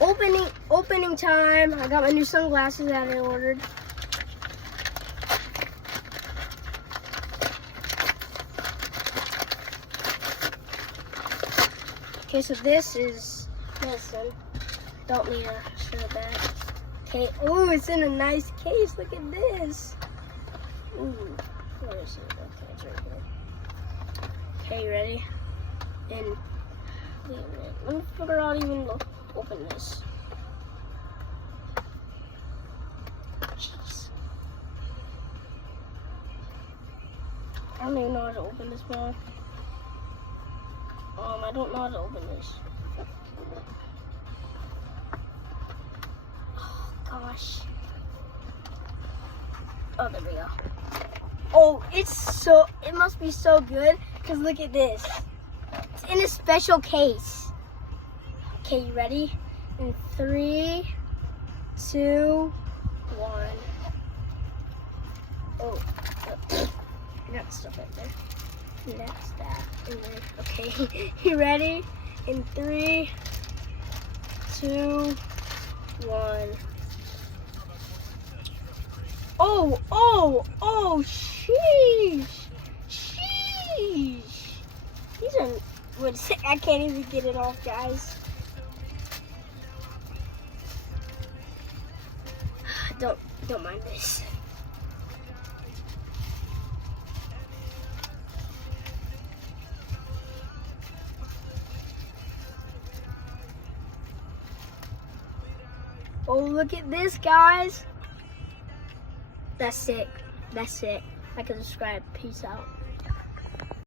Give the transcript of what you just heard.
Opening time. I got my new sunglasses that I ordered. Okay, so this is medicine. Don't need to show that. Okay. Oh, it's in a nice case. Look at this. Ooh, where is it? Okay, it's right here. Okay, you ready? And wait a minute. Let me figure out even open this. Jeez. I don't even know how to open this one. I don't know how to open this. Oh gosh. Oh, there we go. Oh, it must be so good, because look at this. It's in a special case. Okay, you ready? In 3, 2, 1. Oh, I got stuff right there. And that's that. And then, okay, you ready? In 3, 2, 1. Oh, sheesh. These are, I can't even get it off, guys. Don't mind this. Oh, look at this, guys. That's it. I can subscribe. Peace out.